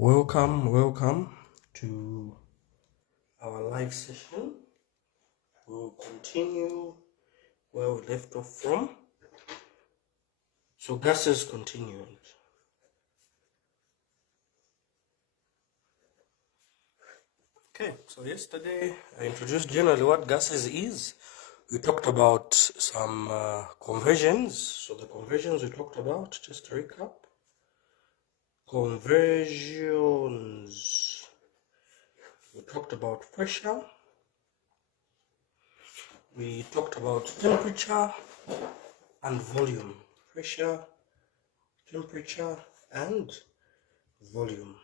Welcome to our live session. We'll continue where we left off from. So gases continued. Okay, so yesterday I introduced generally what gases is. We talked about some conversions. So the conversions we talked about, just to recap. Conversions. We talked about pressure. We talked about temperature and volume. Pressure, temperature, and volume.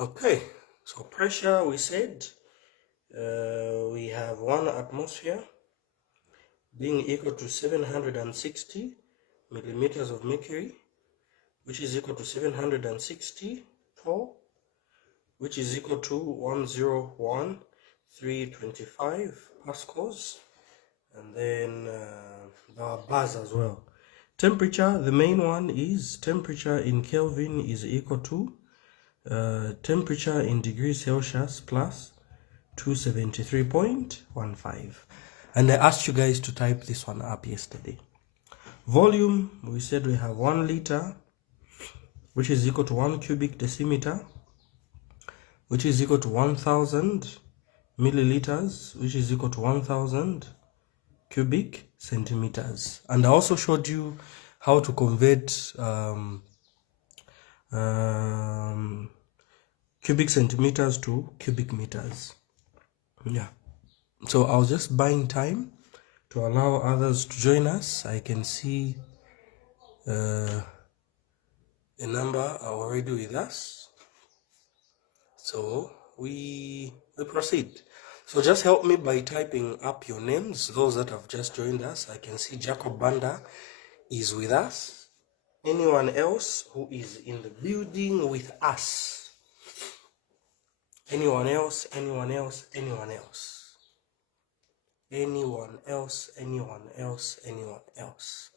Okay, so pressure, we said we have 1 atmosphere being equal to 760 millimeters of mercury, which is equal to 760 torr, which is equal to 101,325 pascals, and then there are bars as well. Temperature, the main one is temperature in Kelvin is equal to temperature in degrees Celsius plus 273.15. And I asked you guys to type this one up yesterday. Volume, we said we have 1 liter, which is equal to 1 cubic decimeter, which is equal to 1000 milliliters, which is equal to 1000 cubic centimeters. And I also showed you how to convert cubic centimeters to cubic meters. Yeah, so I was just buying time to allow others to join us. I can see a number are already with us, so we proceed. So just help me by typing up your names, those that have just joined us. I can see Jacob Banda is with us. Anyone else who is in the building with us? Anyone else? Anyone else? Anyone else? Anyone else? Anyone else? Anyone else?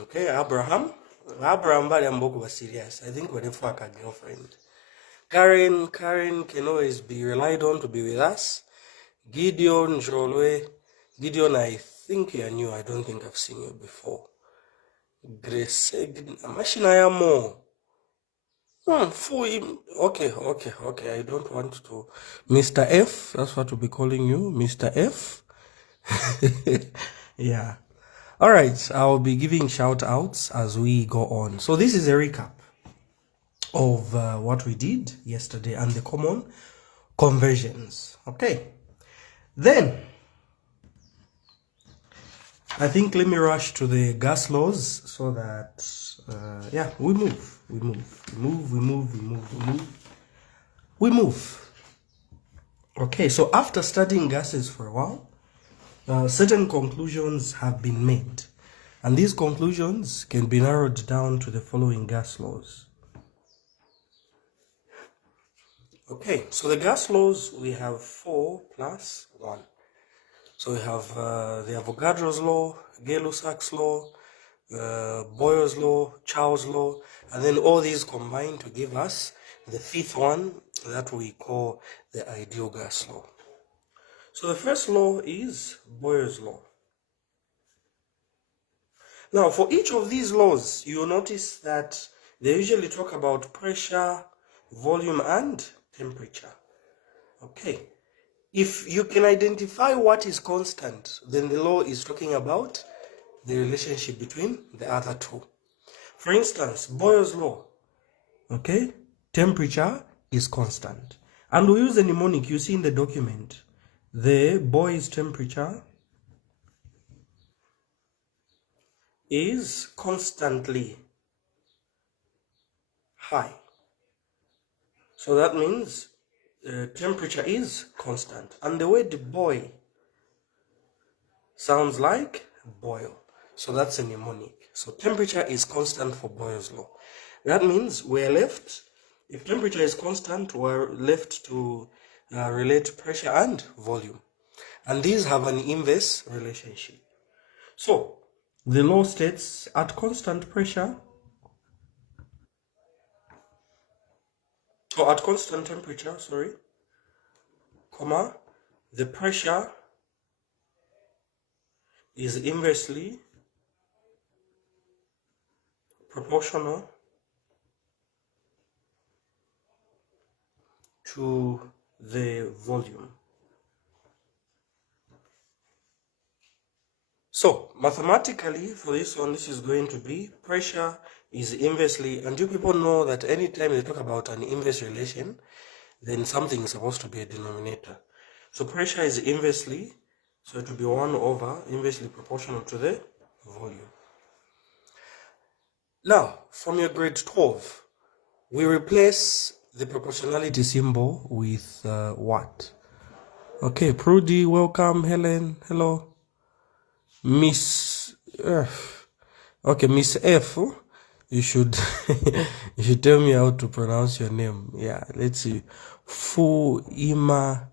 Okay, Abraham, but I'm serious. I think we're for a girlfriend. Karen can always be relied on to be with us. Gideon, Jolwe. Gideon, I think you're new. I don't think I've seen you before. Grace, Machina more. Okay. I don't want to. Mr. F, that's what we'll be calling you, Mr. F. Yeah. All right, I'll be giving shout outs as we go on. So this is a recap of what we did yesterday and the common conversions. Okay. Then I think let me rush to the gas laws so that we move. Okay, so after studying gases for a while, certain conclusions have been made, and these conclusions can be narrowed down to the following gas laws. Okay, so the gas laws, we have 4 plus 1. So we have the Avogadro's law, Gay-Lussac's law, Boyle's law, Charles' law, and then all these combine to give us the 5th one that we call the ideal gas law. So the first law is Boyle's law. Now, for each of these laws, you'll notice that they usually talk about pressure, volume, and temperature. Okay. If you can identify what is constant, then the law is talking about the relationship between the other two. For instance, Boyle's law, okay, temperature is constant. And we use a mnemonic, you see in the document, the Boyle's temperature is constantly high. So that means temperature is constant. And the word boy sounds like boil. So that's a mnemonic. So temperature is constant for Boyle's law. That means we're left, if temperature is constant, we're left to relate pressure and volume. And these have an inverse relationship. So the law states at constant pressure, or at constant temperature, sorry, comma, the pressure is inversely proportional to the volume. So mathematically for this one, this is going to be pressure is inversely, and you people know that anytime they talk about an inverse relation, then something is supposed to be a denominator. So pressure is inversely, so it will be 1 over inversely proportional to the volume. Now, from your grade 12, we replace the proportionality symbol with what? Okay, Prudy, welcome. Helen, hello. Miss F. Okay, Miss F, you should you should tell me how to pronounce your name. Yeah, let's see. Fuima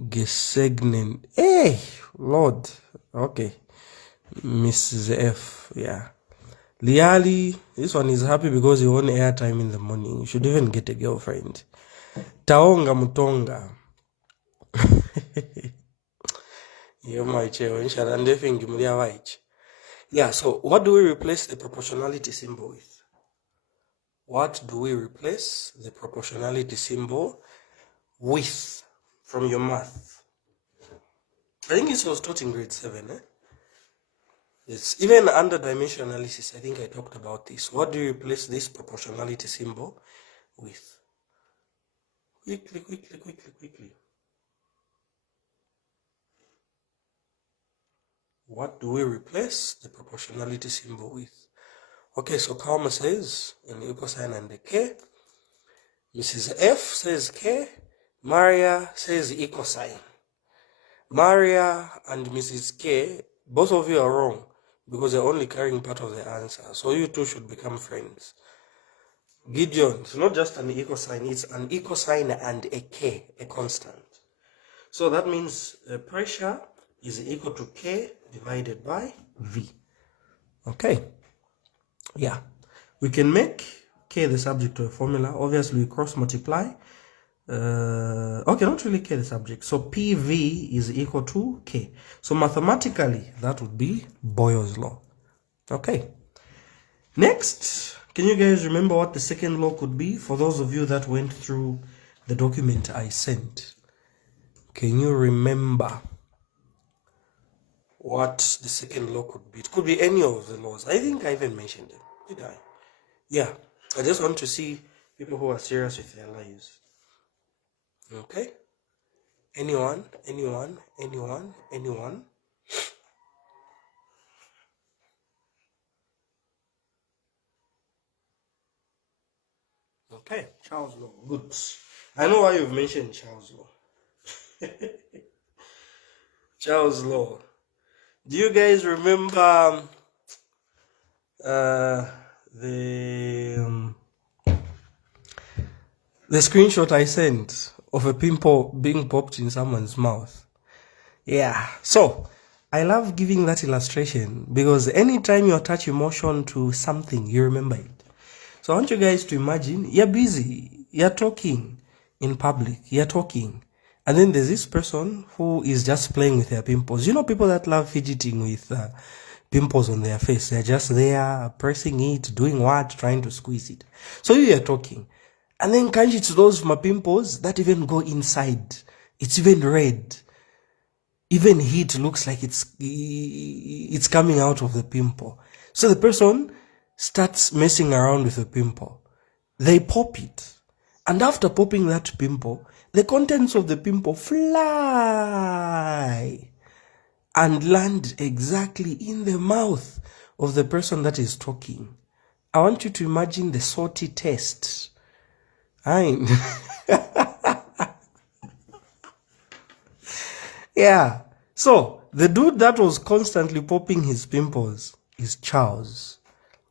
Gesegnen. Hey, Lord. Okay. Mrs. F. Yeah. Liali, this one is happy because he won airtime in the morning. You should even get a girlfriend. Taonga Mutonga. Yeah, so what do we replace the proportionality symbol with? What do we replace the proportionality symbol with from your math? I think it was taught in grade 7, eh? Yes, even under dimension analysis, I think I talked about this. What do you replace this proportionality symbol with? Quickly. What do we replace the proportionality symbol with? Okay, so Kalma says an equal sign and a K. Mrs. F says K. Maria says equal sign. Maria and Mrs. K, both of you are wrong because they're only carrying part of the answer. So you two should become friends. Gideon, it's not just an equal sign, it's an equal sign and a K, a constant. So that means pressure is equal to K divided by V. Okay. Yeah. We can make K the subject to a formula. Obviously, we cross multiply. Okay, not really K the subject. So PV is equal to K. So mathematically, that would be Boyle's law. Okay. Next, can you guys remember what the second law could be? For those of you that went through the document I sent, can you remember what the second law could be? It could be any of the laws. I think I even mentioned them. Did I? Yeah. I just want to see people who are serious with their lives. Okay? Anyone? Okay, Charles Law. Good. I know why you've mentioned Charles Law. Charles Law. Do you guys remember the screenshot I sent of a pimple being popped in someone's mouth? Yeah. So I love giving that illustration because anytime you attach emotion to something, you remember it. So I want you guys to imagine you're busy, you're talking in public, you're talking, and then there's this person who is just playing with their pimples. You know, people that love fidgeting with pimples on their face. They're just there pressing it, doing what, trying to squeeze it. So you're talking, and then kanji to those my pimples that even go inside. It's even red. Even heat looks like it's coming out of the pimple. So the person starts messing around with the pimple. They pop it. And after popping that pimple, the contents of the pimple fly and land exactly in the mouth of the person that is talking. I want you to imagine the salty taste. Yeah. So the dude that was constantly popping his pimples is Charles.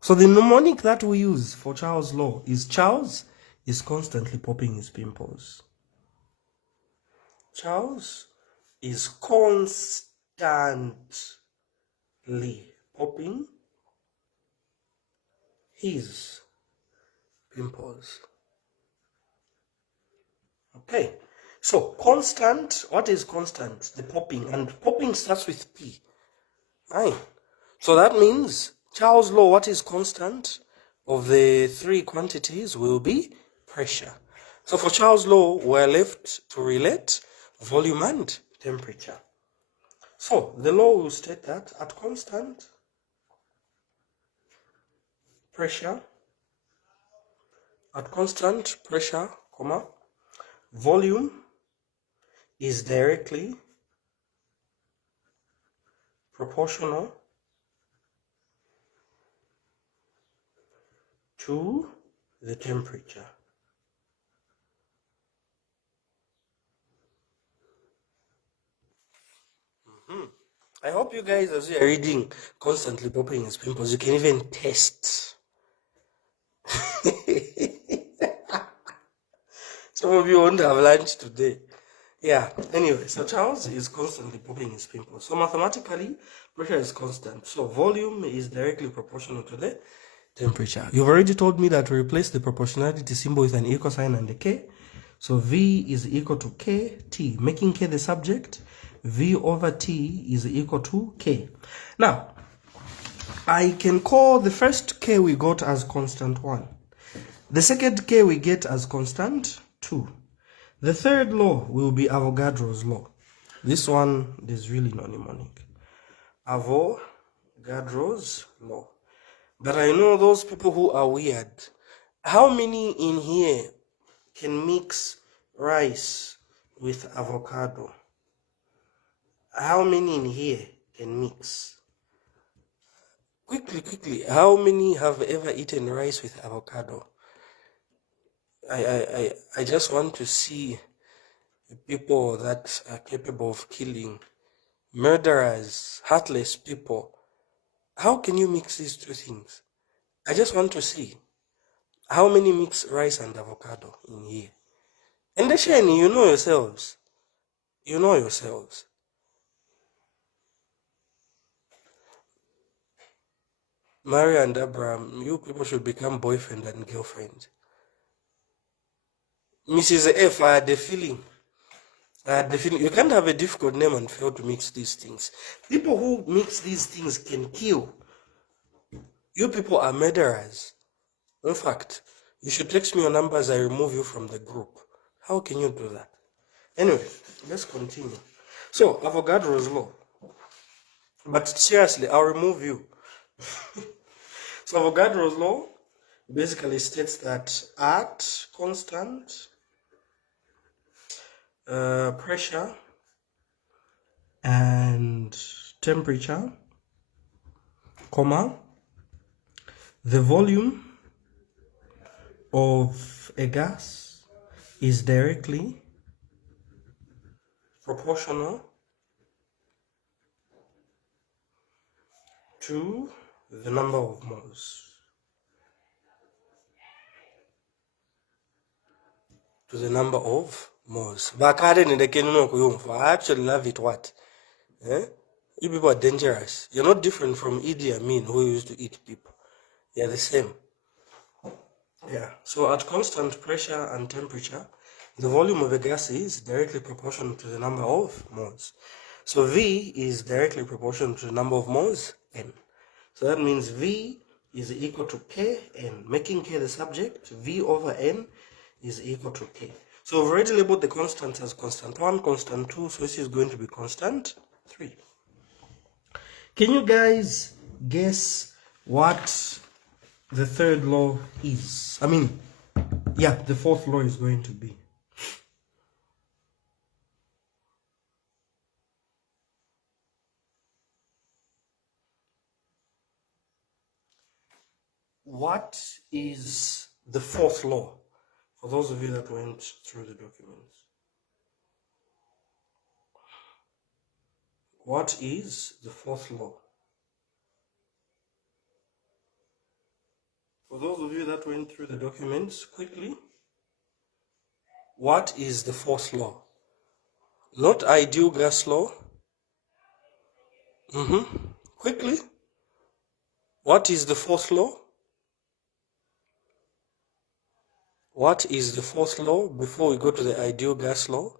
So the mnemonic that we use for Charles' law is Charles is constantly popping his pimples. Charles is constantly popping his pimples. Okay, so constant, what is constant? The popping, and popping starts with P. Right. So that means Charles' law, what is constant of the three quantities will be pressure. So for Charles' law, we're left to relate volume and temperature. So the law will state that at constant pressure, comma, volume is directly proportional to the temperature. I hope you guys, as you are reading, constantly popping his pimples, you can even test. Some of you won't have lunch today. Yeah, anyway, so Charles is constantly popping his pimples. So mathematically, pressure is constant. So volume is directly proportional to the temperature. You've already told me that to replace the proportionality symbol with an equal sign and a K. So V is equal to KT, making K the subject. V over T is equal to K. Now, I can call the first K we got as constant 1. The second K we get as constant 2. The third law will be Avogadro's law. This one is really no mnemonic. Avogadro's law. But I know those people who are weird. How many in here can mix rice with avocado? How many in here can mix? Quickly. How many have ever eaten rice with avocado? I just want to see people that are capable of killing, murderers, heartless people. How can you mix these two things? I just want to see how many mix rice and avocado in here. And the shiny, you know yourselves. You know yourselves. Mary and Abraham, you people should become boyfriend and girlfriend. Mrs. F, I had the feeling. You can't have a difficult name and fail to mix these things. People who mix these things can kill. You people are murderers. In fact, you should text me your numbers, I remove you from the group. How can you do that? Anyway, let's continue. So, Avogadro's law. But seriously, I'll remove you. So, Avogadro's law basically states that at constant pressure and temperature, comma, the volume of a gas is directly proportional to the number of moles. To the number of moles. I actually love it. What? Eh? You people are dangerous. You're not different from Idi Amin, who used to eat people. You're the same. Yeah. So at constant pressure and temperature, the volume of a gas is directly proportional to the number of moles. So V is directly proportional to the number of moles, N. So that means V is equal to Kn, making K the subject. V over N is equal to K. So we've already labeled the constants as constant 1, constant 2, so this is going to be constant 3. Can you guys guess what the third law is? The fourth law is going to be. What is the fourth law? For those of you that went through the documents. What is the fourth law? For those of you that went through the documents, quickly. What is the fourth law? Not ideal gas law. Quickly, what is the fourth law? What is the fourth law before we go to the ideal gas law?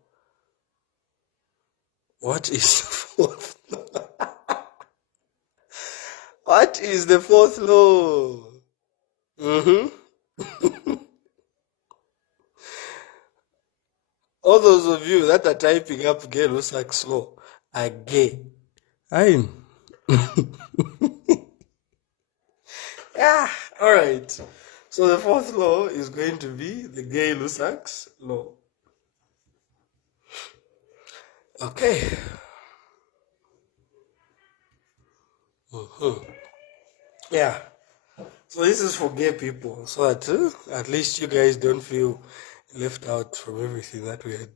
What is the fourth law? What is the fourth law? All those of you that are typing up Gay-Lussac law are gay. I'm. Yeah, all right. So the fourth law is going to be the Gay-Lussac law. Okay. Yeah. So this is for gay people, so that at least you guys don't feel left out from everything that we are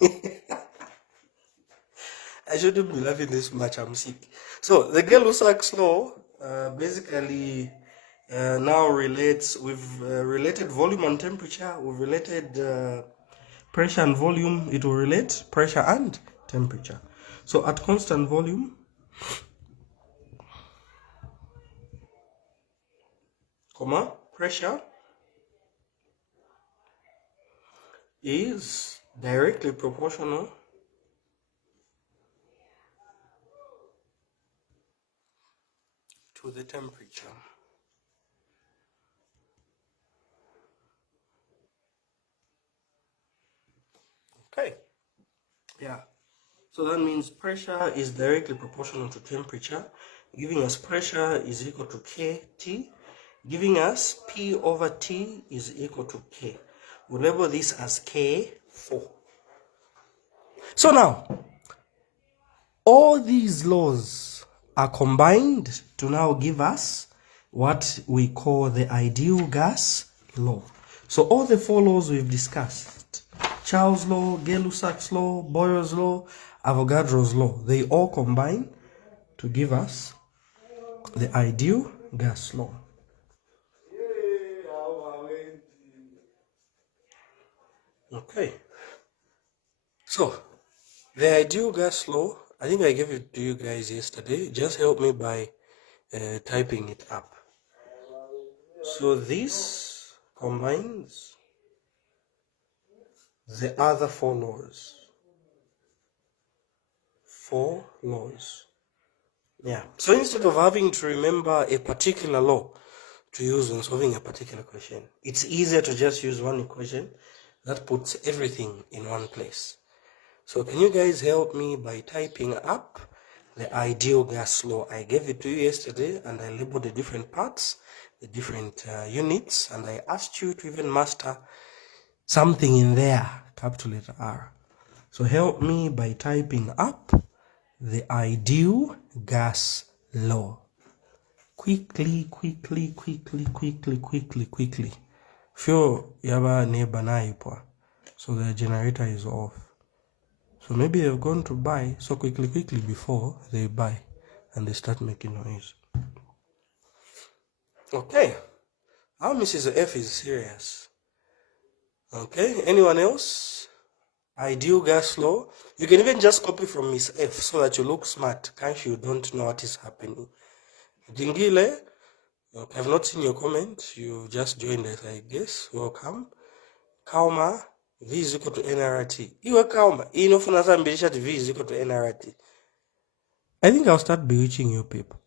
doing. I shouldn't be laughing this much, I'm sick. So the Gay-Lussac law basically now relates with related volume and temperature, with related pressure and volume. It will relate pressure and temperature. So at constant volume, pressure is directly proportional to the temperature. Okay. Yeah. So that means pressure is directly proportional to temperature, giving us pressure is equal to kT, giving us P over T is equal to K. We'll label this as K4. So now, all these laws are combined to now give us what we call the ideal gas law. So all the four laws we've discussed, Charles' law, Gay-Lussac's law, Boyle's law, Avogadro's law, they all combine to give us the ideal gas law. Okay. So, the ideal gas law, I think I gave it to you guys yesterday. Just help me by typing it up. So this combines the other four laws. Four laws. Yeah. So instead of having to remember a particular law to use when solving a particular question, it's easier to just use one equation that puts everything in one place. So can you guys help me by typing up the ideal gas law? I gave it to you yesterday and I labeled the different parts, the different units, and I asked you to even master something in there, capital letter R. So help me by typing up the ideal gas law. Quickly. Feel yaba neighbor na. So the generator is off. So maybe they've gone to buy, so quickly before they buy and they start making noise. Okay. Our Mrs. F is serious. Okay, anyone else? Ideal gas law. You can even just copy from Miss F so that you look smart. Can't you don't know what is happening? Dingile, okay, I've not seen your comment. You just joined us, I guess. Welcome. Kauma, V is equal to NRT. Iwe Kauma, inofuna zambilisha V is equal to NRT. I think I'll start bewitching you people.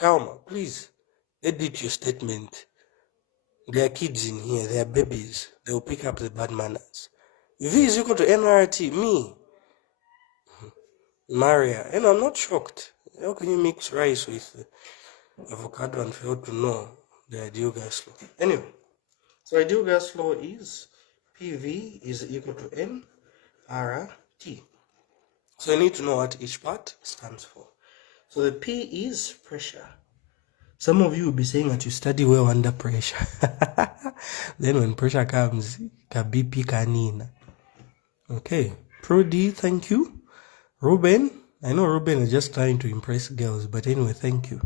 Kauma, please edit your statement. There are kids in here, they are babies. They will pick up the bad manners. V is equal to NRT, me. Maria, and I'm not shocked. How can you mix rice with avocado and fail to know the ideal gas law? Anyway, so ideal gas law is PV is equal to nRT. So you need to know what each part stands for. So the P is pressure. Some of you will be saying that you study well under pressure. Then when pressure comes, ka BP kanina. Okay, Pro D, thank you. Ruben, I know Ruben is just trying to impress girls, but anyway, thank you.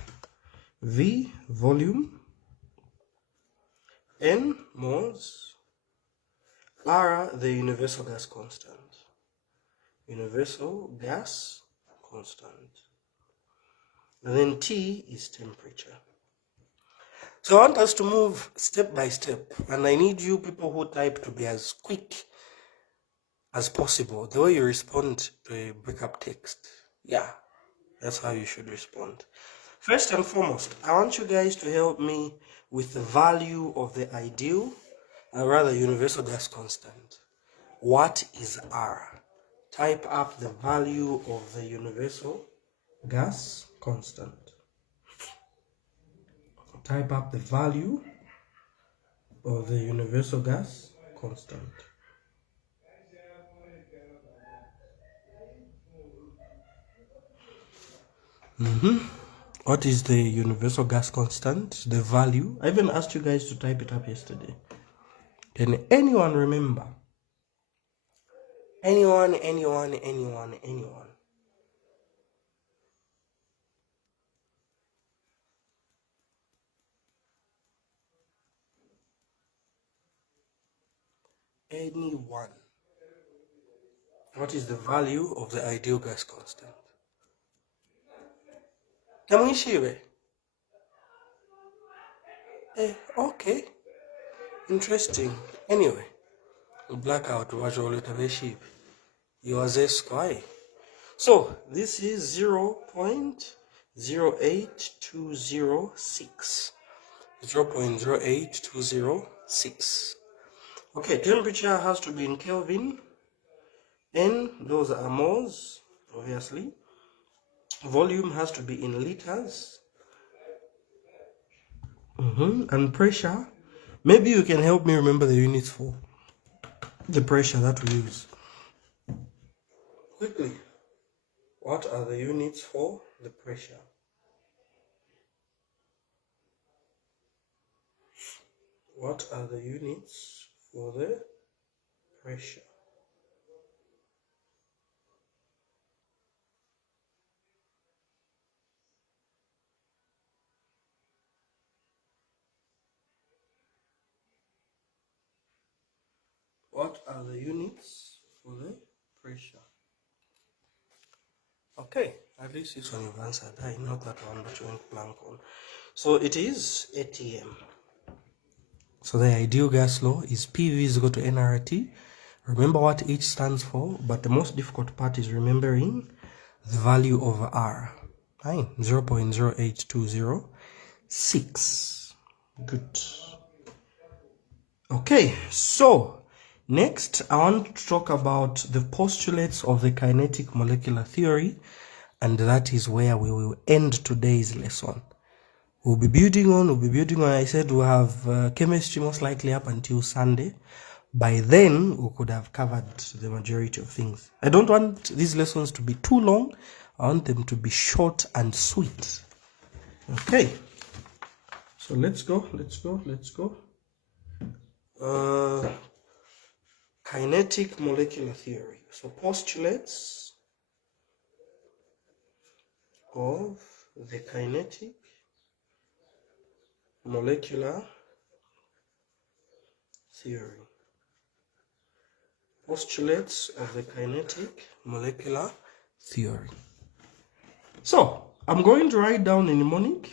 V, volume. N, moles. R, the universal gas constant. Universal gas constant. and then T is temperature. So I want us to move step by step, and I need you people who type to be as quick as possible. The way you respond to a breakup text, yeah, that's how you should respond. First and foremost, I want you guys to help me with the value of the ideal, or rather universal gas constant. What is R? Type up the value of the universal gas constant. Type up the value of the universal gas constant. What is the universal gas constant? The value. I even asked you guys to type it up yesterday. Can anyone remember? Anyone? What is the value of the ideal gas constant? Namuishiwe? Okay. Interesting. Anyway, blackout was all sheep. You are Z square. So this is 0.08206. 0.08206. Okay, temperature has to be in Kelvin. N, those are moles, obviously. Volume has to be in liters. And pressure, maybe you can help me remember the units for the pressure that we use. Quickly, what are the units for the pressure? What are the units for the pressure? What are the units for the pressure? Okay, at least this one you've answered. I know that one that you went blank on. So it is ATM. So the ideal gas law is PV is equal to nRT. Remember what H stands for, but the most difficult part is remembering the value of R. 0.08206. Good. Okay, so next I want to talk about the postulates of the kinetic molecular theory, and that is where we will end today's lesson. We'll be building on. I said we'll have chemistry most likely up until Sunday. By then, we could have covered the majority of things. I don't want these lessons to be too long. I want them to be short and sweet. Okay. So let's go. Kinetic molecular theory. So postulates of the kinetic molecular theory. Postulates of the kinetic molecular theory. So I'm going to write down a mnemonic,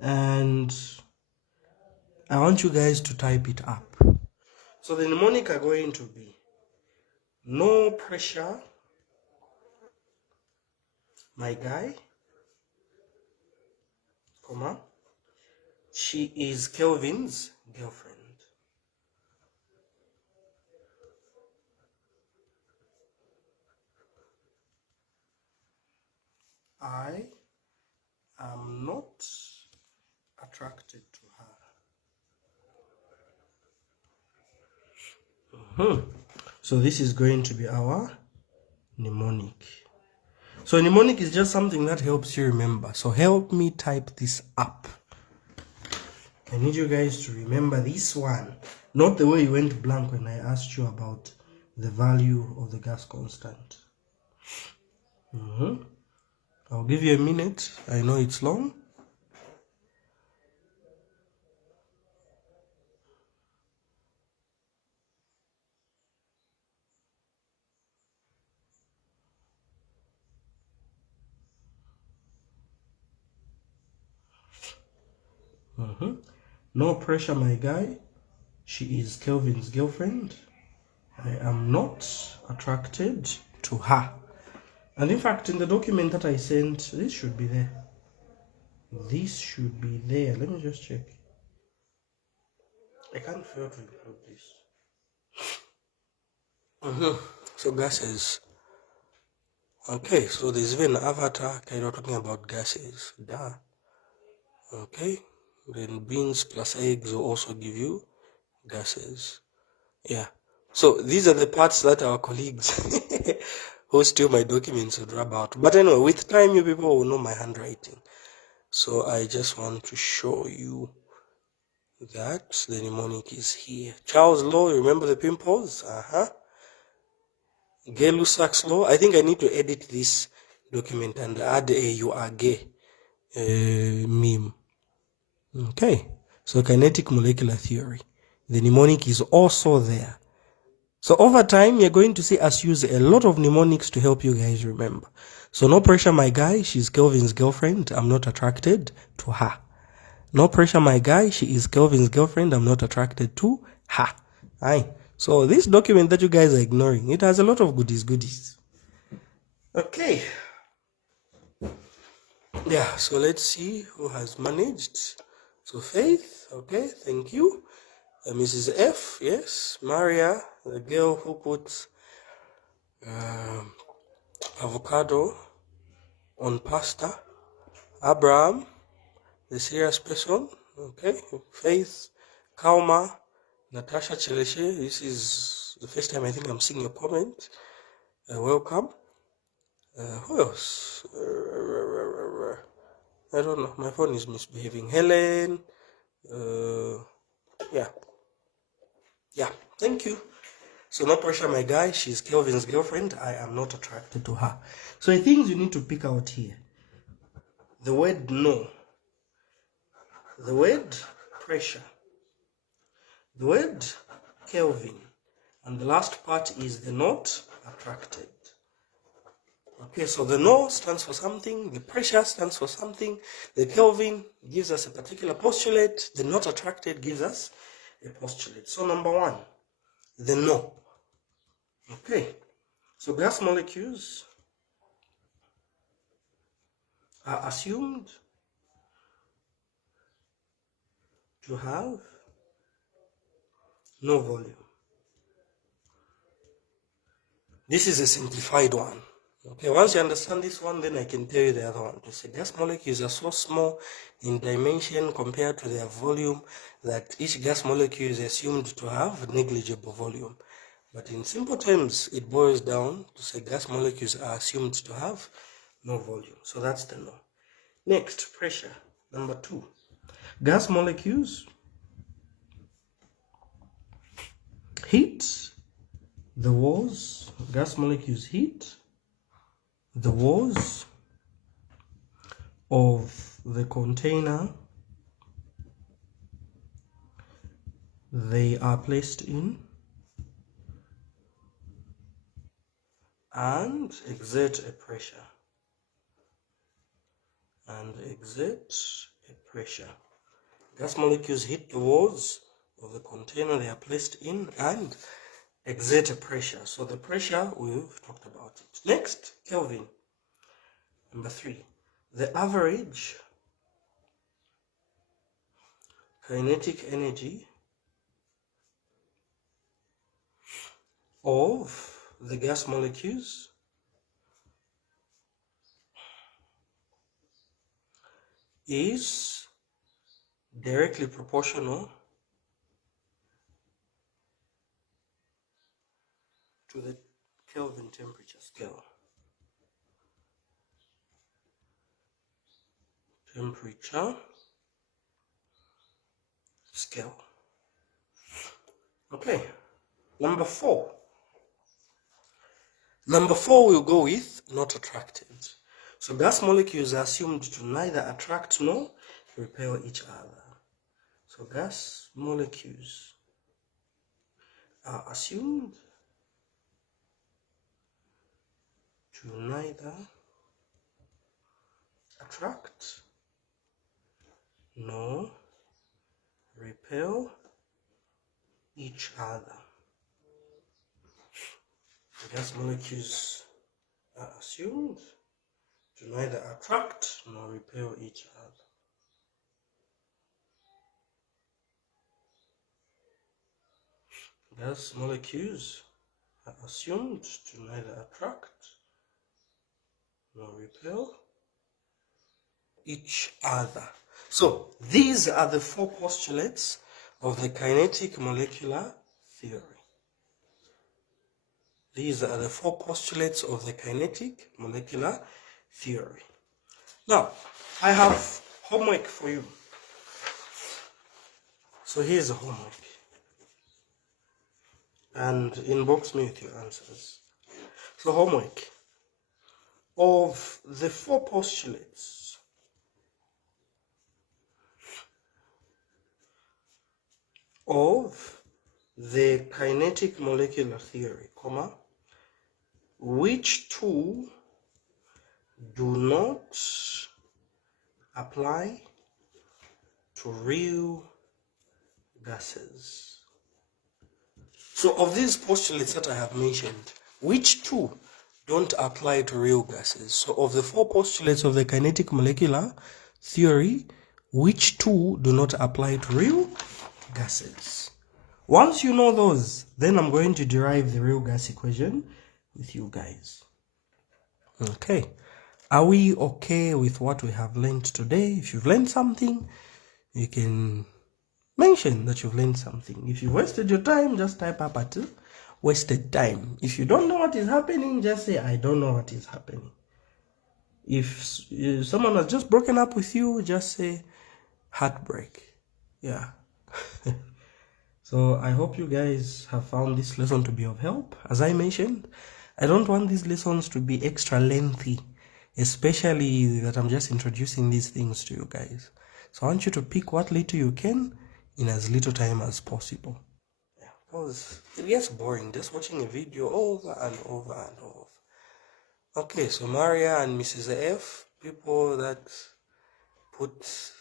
and I want you guys to type it up. So the mnemonic are going to be no pressure, my guy, comma, she is Kelvin's girlfriend. I am not attracted to her. So this is going to be our mnemonic. So mnemonic is just something that helps you remember. So help me type this up. I need you guys to remember this one. Not the way you went blank when I asked you about the value of the gas constant. I'll give you a minute. I know it's long. No pressure, my guy. She is Kelvin's girlfriend. I am not attracted to her. And in fact, in the document that I sent, this should be there. This should be there. Let me just check. I can't fail to include this. So gases. Okay, so there's even an avatar kind of talking about gases. Duh. Okay, then beans plus eggs will also give you gases. Yeah. So these are the parts that our colleagues who steal my documents would rub out. But anyway, with time, you people will know my handwriting. So I just want to show you that the mnemonic is here. Charles Law, remember the pimples? Gay-Lussac's law. I think I need to edit this document and add a "you are gay" meme. Okay, so kinetic molecular theory. The mnemonic is also there. So over time, you're going to see us use a lot of mnemonics to help you guys remember. So no pressure, my guy. She's Kelvin's girlfriend. I'm not attracted to her. No pressure, my guy. She is Kelvin's girlfriend. I'm not attracted to her. Aye. So this document that you guys are ignoring, it has a lot of goodies. Okay. Yeah, so let's see who has managed. So Faith, okay, thank you. Mrs. F, yes. Maria, the girl who puts avocado on pasta. Abraham, the serious person, okay. Faith, Kauma, Natasha Cheleshe, this is the first time I think I'm seeing your comment. Welcome. Who else? I don't know. My phone is misbehaving. Helen. Yeah. Thank you. So no pressure, my guy. She's Kelvin's girlfriend. I am not attracted to her. So the things you need to pick out here. The word no. The word pressure. The word Kelvin. And the last part is the not attracted. Okay, so the no stands for something, the pressure stands for something, the Kelvin gives us a particular postulate, the not attracted gives us a postulate. So number one, the no. Okay, so gas molecules are assumed to have no volume. This is a simplified one. Okay, once you understand this one, then I can tell you the other one. To say gas molecules are so small in dimension compared to their volume that each gas molecule is assumed to have negligible volume. But in simple terms, it boils down to say gas molecules are assumed to have no volume. So that's the no. Next, pressure. Number two. Gas molecules heat the walls. Gas molecules heat the walls of the container they are placed in and exert a pressure. Gas molecules hit the walls of the container they are placed in and exert a pressure. So the pressure, we've talked about it. Next, Kelvin. Number three, the average kinetic energy of the gas molecules is directly proportional to the Kelvin temperature scale. Okay, number four. Number four we'll go with not attracted. So gas molecules are assumed to neither attract nor repel each other. So gas molecules are assumed to neither attract nor repel each other. Gas molecules are assumed to neither attract nor repel each other. Gas molecules are assumed to neither attract nor repel each other. So these are the 4 postulates of the kinetic molecular theory. These are the 4 postulates of the kinetic molecular theory. Now, I have homework for you. So here's the homework. And inbox me with your answers. So homework. Of the 4 postulates of the kinetic molecular theory, which 2 do not apply to real gases? So of these postulates that I have mentioned, which 2 don't apply to real gases? So of the 4 postulates of the kinetic molecular theory, which 2 do not apply to real gases? Once you know those, then I'm going to derive the real gas equation with you guys. Okay. Are we okay with what we have learned today? If you've learned something, you can mention that you've learned something. If you wasted your time, just type up at wasted time. If you don't know what is happening, just say I don't know what is happening. If someone has just broken up with you, just say heartbreak. Yeah. So I hope you guys have found this lesson to be of help. As I mentioned, I don't want these lessons to be extra lengthy, especially that I'm just introducing these things to you guys. So I want you to pick what little you can in as little time as possible. Yeah, because it gets boring just watching a video over and over and over. Okay, so Maria and Mrs. F, people that put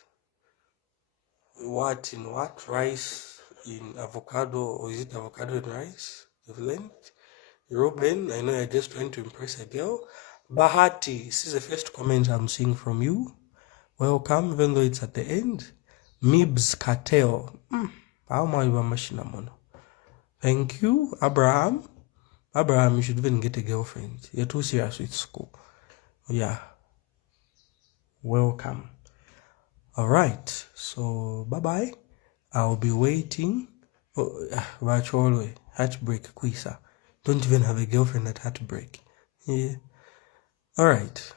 what in what? Rice in avocado, or is it avocado and rice? You've learned. Ruben, I know you're just trying to impress a girl. Bahati, this is the first comment I'm seeing from you. Welcome, even though it's at the end. Mibs Cartel. Thank you, Abraham. Abraham, you should even get a girlfriend. You're too serious with school. Yeah. Welcome. Alright, so bye-bye. I'll be waiting. Virtual heartbreak quizzer. Don't even have a girlfriend at heartbreak. Yeah. Alright.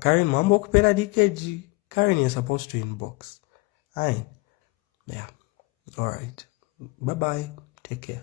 Karen, mambo kupenda DKG. Karen, you're supposed to inbox. Fine. Yeah. Alright. Bye-bye. Take care.